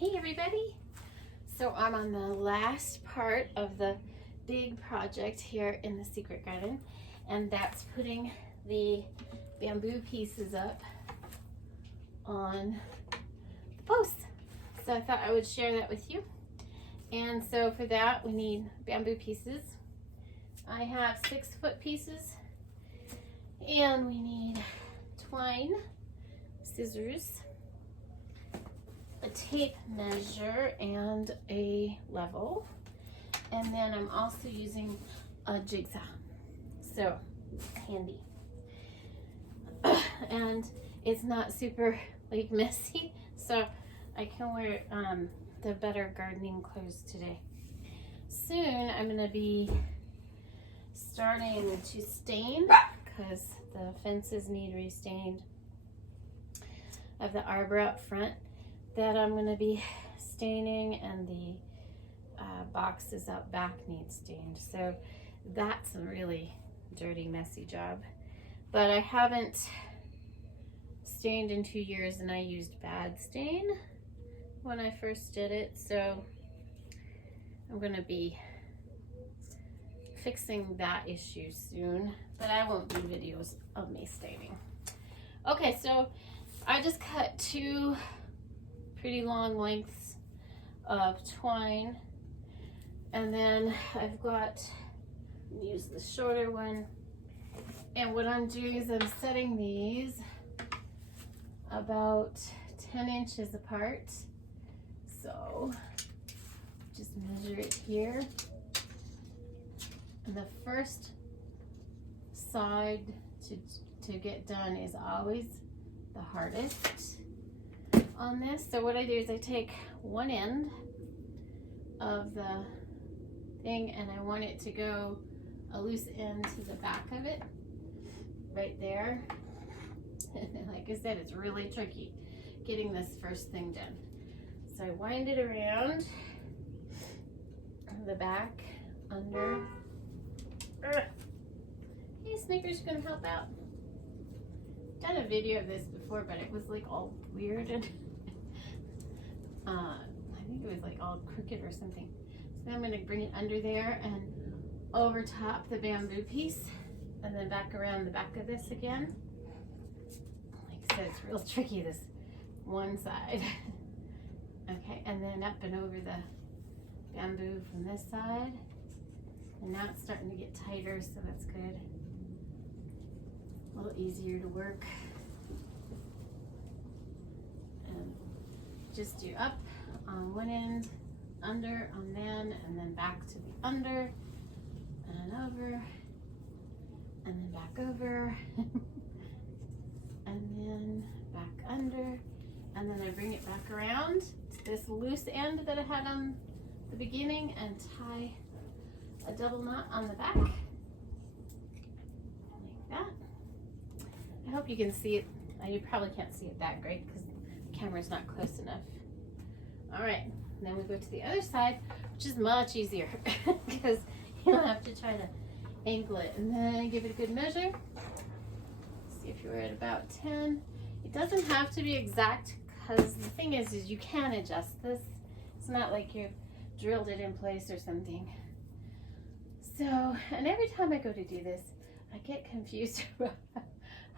Hey everybody! So I'm on the last part of the big project here in the secret garden, and that's putting the bamboo pieces up on the posts. So I thought I would share that with you. And so for that we need bamboo pieces. I have 6-foot pieces, and we need twine, scissors, a tape measure, and a level. And then I'm also using a jigsaw, so handy. And it's not super like messy, so I can wear the better gardening clothes today. Soon I'm gonna be starting to stain because the fences need restained. I have the arbor out front that I'm going to be staining, and the boxes out back need stained. So that's a really dirty, messy job. But I haven't stained in 2 years, and I used bad stain when I first did it. So I'm going to be fixing that issue soon, but I won't do videos of me staining. Okay, so I just cut 2 pretty long lengths of twine, and then I've got, use the shorter one, and what I'm doing is I'm setting these about 10 inches apart. So just measure it here, and the first side to get done is always the hardest on this. So what I do is I take one end of the thing, and I want it to go a loose end to the back of it, right there. Like I said, it's really tricky getting this first thing done. So I wind it around the back, under. Hey, Snickers, gonna help out. Done a video of this before, but it was like all weird, and I think it was like all crooked or something. So I'm going to bring it under there and over top the bamboo piece, and then back around the back of this again. Like I said, it's real tricky, this one side. Okay, and then up and over the bamboo from this side. And now it's starting to get tighter, so that's good. A little easier to work. And just do up on one end, under on then, and then back to the under, and over, and then back over, and then back under, and then I bring it back around to this loose end that I had on the beginning and tie a double knot on the back, like that. I hope you can see it. You probably can't see it that great because the camera's not close enough. All right, and then we go to the other side, which is much easier because you don't have to try to angle it. And then give it a good measure. See if you're at about 10. It doesn't have to be exact, because the thing is you can adjust this. It's not like you drilled it in place or something. So, and every time I go to do this, I get confused about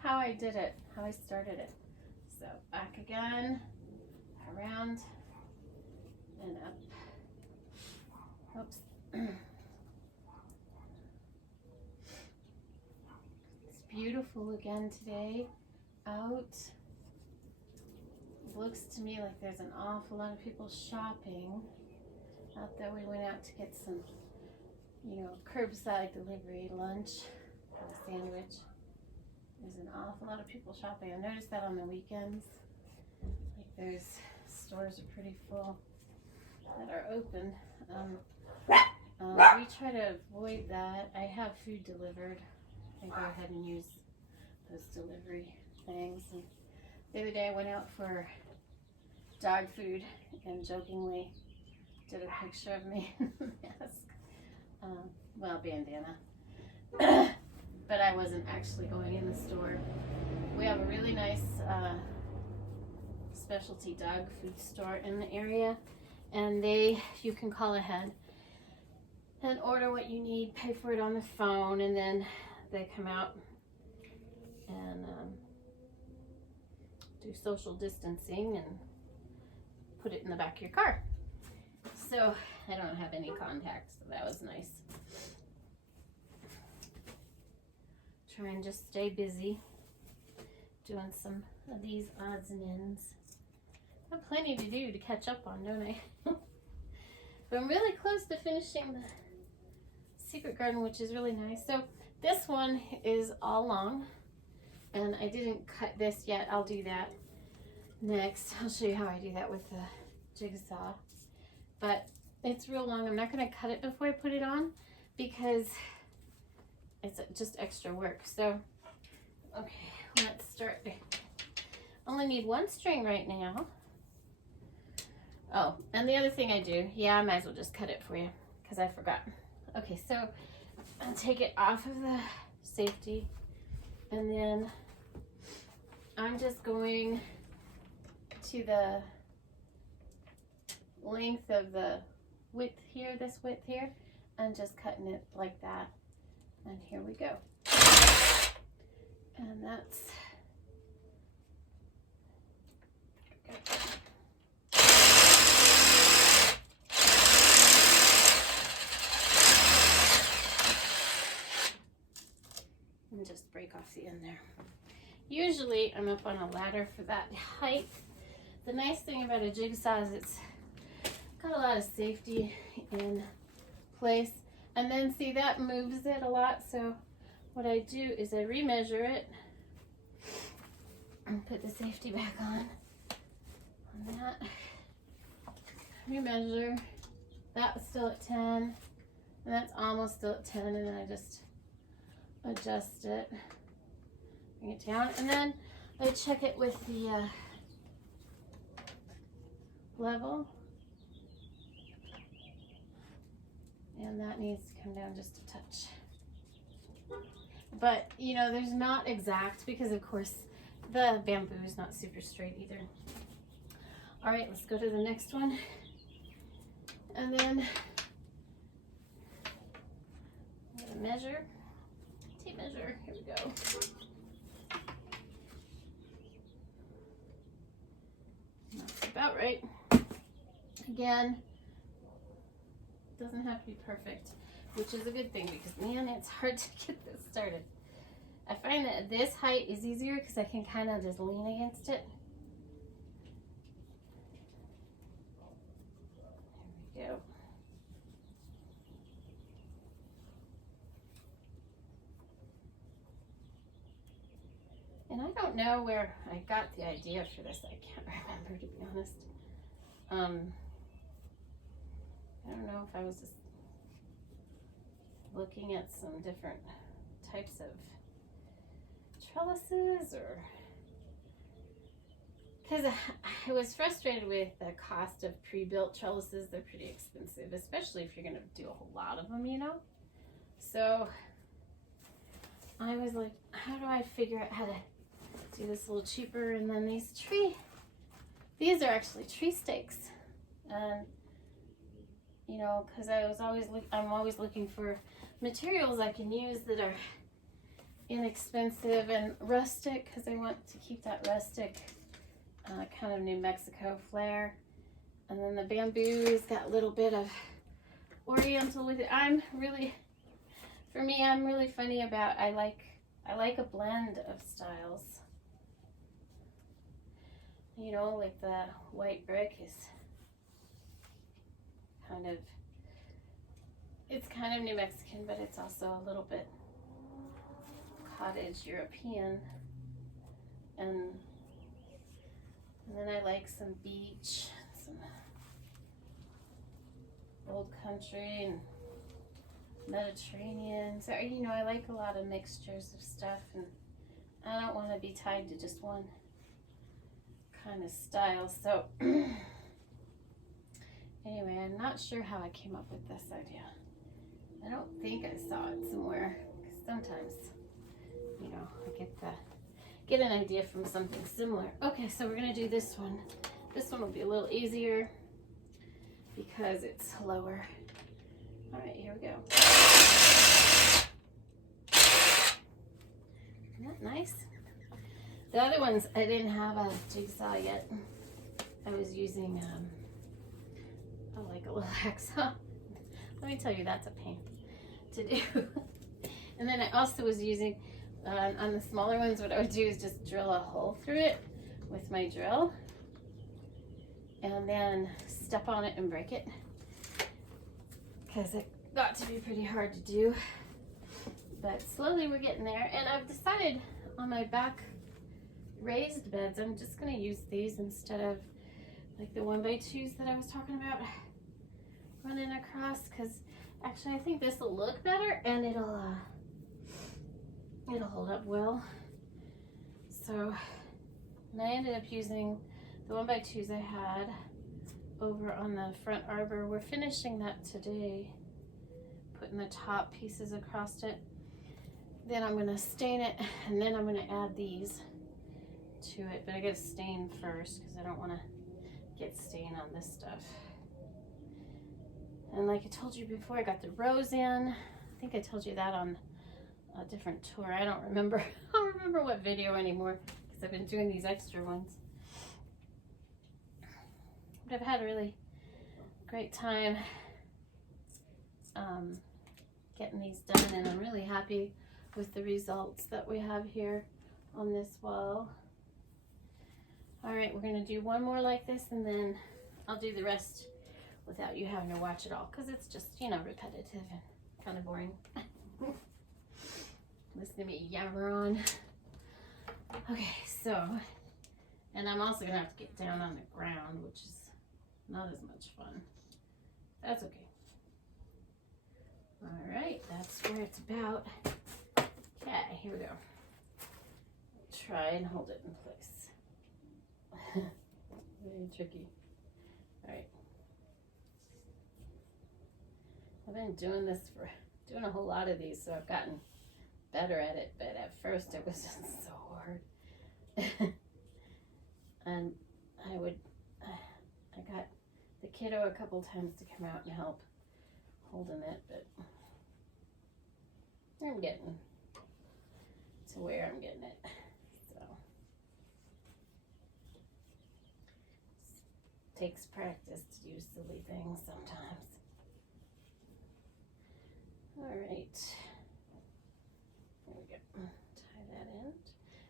how I did it, how I started it. So back again, around, and up. Oops. It's beautiful again today out. It looks to me like there's an awful lot of people shopping out there. We went out to get some, curbside delivery lunch, a sandwich. There's an awful lot of people shopping. I noticed that on the weekends. Like those stores are pretty full that are open. We try to avoid that. I have food delivered. I go ahead and use those delivery things. And the other day I went out for dog food and jokingly did a picture of me in the mask. Bandana. But I wasn't actually going in the store. We have a really nice specialty dog food store in the area, and you can call ahead and order what you need, pay for it on the phone, and then they come out and do social distancing and put it in the back of your car. So I don't have any contacts, so that was nice. Try and just stay busy doing some of these odds and ends. I have plenty to do to catch up on, don't I? But I'm really close to finishing the secret garden, which is really nice. So this one is all long, and I didn't cut this yet. I'll do that next. I'll show you how I do that with the jigsaw. But it's real long. I'm not going to cut it before I put it on because it's just extra work. So, okay, let's start. Only need one string right now. Oh, and the other thing I do, yeah, I might as well just cut it for you because I forgot. Okay, so I'll take it off of the safety, and then I'm just going to the length of the width here, this width here, and just cutting it like that. And here we go. And that's and just break off the end there. Usually I'm up on a ladder for that height. The nice thing about a jigsaw is it's got a lot of safety in place. And then see, that moves it a lot. So what I do is I remeasure it and put the safety back on that. Remeasure. That's still at 10. And that's almost still at 10. And then I just adjust it. Bring it down. And then I check it with the level. And that needs to come down just a touch. But, you know, there's not exact because, of course, the bamboo is not super straight either. All right, let's go to the next one. And then measure, tape measure, here we go. That's about right. Again, doesn't have to be perfect, which is a good thing because, man, it's hard to get this started. I find that this height is easier because I can kind of just lean against it. There we go. And I don't know where I got the idea for this. I can't remember, to be honest. I don't know if I was just looking at some different types of trellises, or because I was frustrated with the cost of pre-built trellises. They're pretty expensive, especially if you're going to do a whole lot of them, you know. So I was like, how do I figure out how to do this a little cheaper? And then these are actually tree stakes, and you know, because I'm always looking for materials I can use that are inexpensive and rustic, because I want to keep that rustic kind of New Mexico flair. And then the bamboo's got a little bit of oriental with it. For me, I'm really funny about, I like a blend of styles. You know, like the white brick is it's kind of New Mexican, but it's also a little bit cottage European. And then I like some beach, some old country and Mediterranean. So, you know, I like a lot of mixtures of stuff, and I don't want to be tied to just one kind of style. So anyway, I'm not sure how I came up with this idea. I don't think I saw it somewhere, because sometimes, you know, I get an idea from something similar. Okay, so we're gonna do this one. This one will be a little easier because it's lower. All right, here we go. Isn't that nice? The other ones, I didn't have a jigsaw yet. I was using, like a little hacksaw. Let me tell you, that's a pain to do. And then I also was using, on the smaller ones, what I would do is just drill a hole through it with my drill. And then step on it and break it. Because it got to be pretty hard to do. But slowly we're getting there. And I've decided on my back raised beds, I'm just going to use these instead of like the 1x2s that I was talking about running across, because actually I think this will look better and it'll hold up well. So, and I ended up using the 1x2s I had over on the front arbor. We're finishing that today, putting the top pieces across it. Then I'm going to stain it, and then I'm going to add these to it, but I gotta stain first because I don't want to get stain on this stuff. And like I told you before, I got the rose in. I think I told you that on a different tour. I don't remember. I don't remember what video anymore because I've been doing these extra ones. But I've had a really great time getting these done, and I'm really happy with the results that we have here on this wall. All right, we're gonna do one more like this, and then I'll do the rest without you having to watch it all, because it's just, you know, repetitive and kind of boring. Listen to me yammer on. Okay, so, and I'm also gonna have to get down on the ground, which is not as much fun. That's okay. All right, that's where it's about. Okay, here we go. Try and hold it in place. Very tricky. All right. I've been doing a whole lot of these, so I've gotten better at it, but at first it was just so hard. And I got the kiddo a couple times to come out and help holding it, but I'm getting to where I'm getting it. Takes practice to do silly things sometimes. All right, there we go. Tie that in,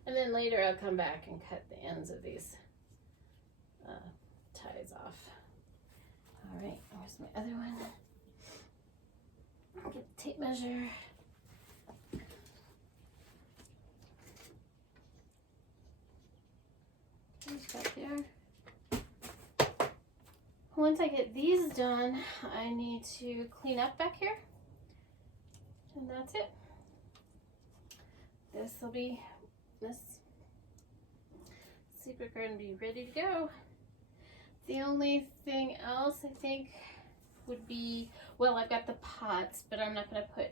and then later I'll come back and cut the ends of these ties off. All right, where's my other one? I'll get the tape measure. There's back there. Once I get these done, I need to clean up back here. And that's it. This secret garden will be ready to go. The only thing else I think would be, well, I've got the pots, but I'm not going to put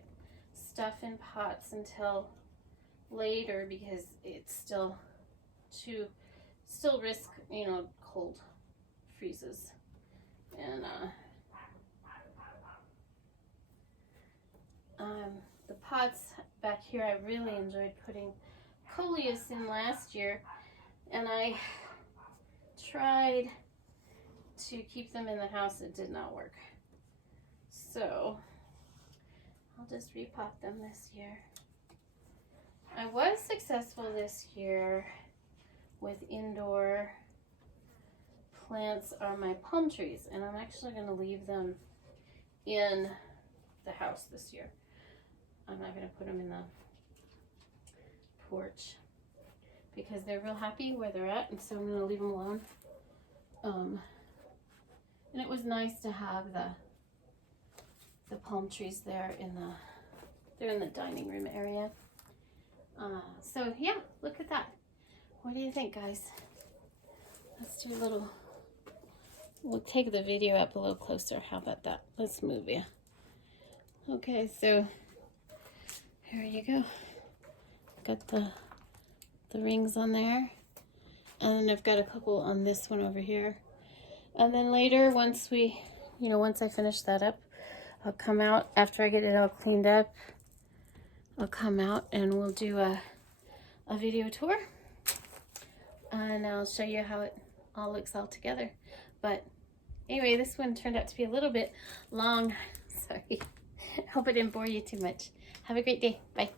stuff in pots until later because it's still risk, you know, cold freezes. And the pots back here, I really enjoyed putting coleus in last year, and I tried to keep them in the house. It did not work, so I'll just repot them this year. I was successful this year with indoor plants on my palm trees, and I'm actually going to leave them in the house this year. I'm not going to put them in the porch because they're real happy where they're at, and so I'm going to leave them alone. And it was nice to have the palm trees there they're in the dining room area. So yeah, look at that. What do you think, guys? Let's do a little, we'll take the video up a little closer. How about that? Let's move you. Okay, so here you go. Got the the rings on there. And then I've got a couple on this one over here. And then later, once I finish that up, I'll come out after I get it all cleaned up. I'll come out and we'll do a video tour. And I'll show you how it all looks all together. But anyway, this one turned out to be a little bit long. Sorry. Hope I didn't bore you too much. Have a great day. Bye.